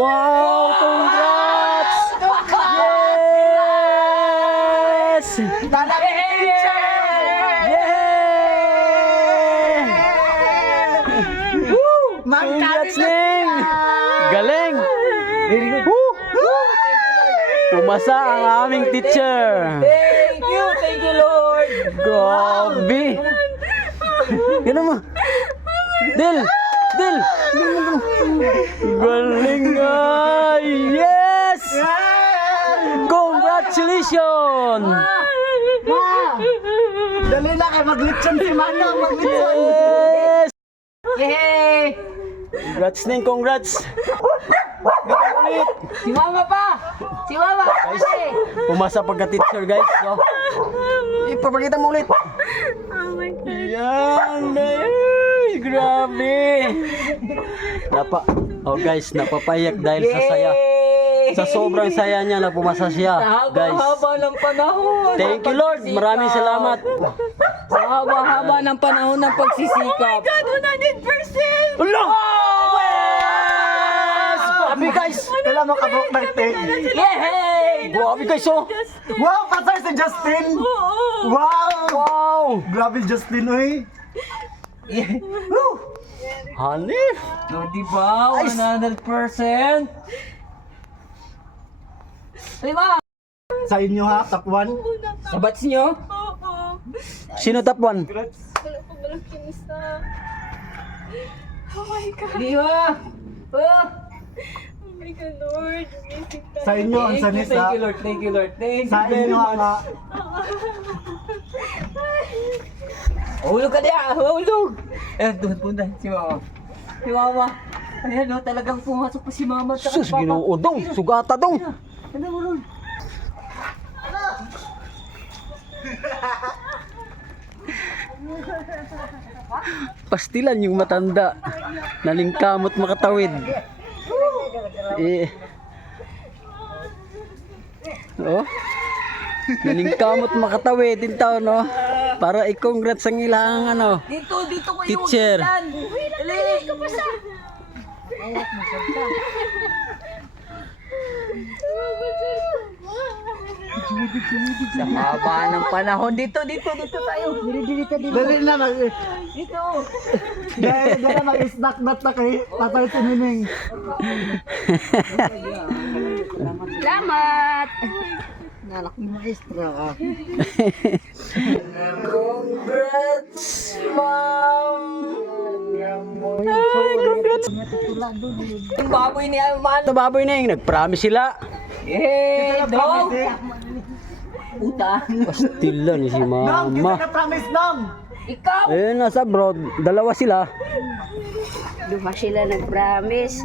Wow! Congrats! Yes! Congrats, Ning! Galing! Woo! Pumasa ang aming teacher. Thank you Lord. Grabe! Gano'n mo? Del! Del! Galing nga! Yes! Congratulations! Dali na kayo, maglitson si Manong, maglitson. Yes! Yay! Congrats, Ning! Congrats! Si Mama pa! Si Mama! Guys, pumasa pagka-teacher, guys. So, ipapakita mo ulit. Oh my God. Yan! Ay, grabe! Guys, napapayak dahil sa saya. Sa sobrang saya niya na pumasa siya, guys. Sa haba ng panahon. Thank you, Lord. Maraming salamat. Sa haba-haba ng panahon ng pagsisikap. God, 100%! Hello! Yes! Grabe, guys. Kailan mo kabuk natin? Yay! Grabe, guys, oh. Wow, pasar si Justin! Oo! Wow! Wow! Grabe Justin, oy! Honey? No, diba? 100%! Diba? Sa inyo ha, top 1. Sa batch nyo? Oo! Sino top 1? Wala pa walang kinisa. Oh my God! Diba? Oh! Oh my God, Lord! Amazing tayo. Sa inyo ang sanis ha. Thank you Lord, thank you Lord, thank you Sa very inyo much. ha. Hulog ka diya, hulog! Eh, doon punta, si Mama. Si Mama. Ayan no, talagang pumasok pa si Mama. at saka Sus, si Papa. ginoo dong. Sugata dong. Ano mo ron? Pastilan yung matanda. Nalingkamot makatawid. Oh. Nalingkamot makatawid din tao, no? Para i-congrats ang ilang ano. Dito ko Teacher. Dali! Sa haba ng panahon. Dito tayo. Dali na mag... Dito. Dahil na mag-snack na kay Tatay Sinining. Salamat! Nanak ni maestra ka. Congrats, Mom! Ay, congrats. Yung baboy ni Alman. Ito baboy na yung nag-promise sila. Eh, dog! Puta. Pastilan si Nong, kita mama. na promise Nong! Ikaw! Eh, nasa abroad. Dalawa sila. Duha sila nag-promise.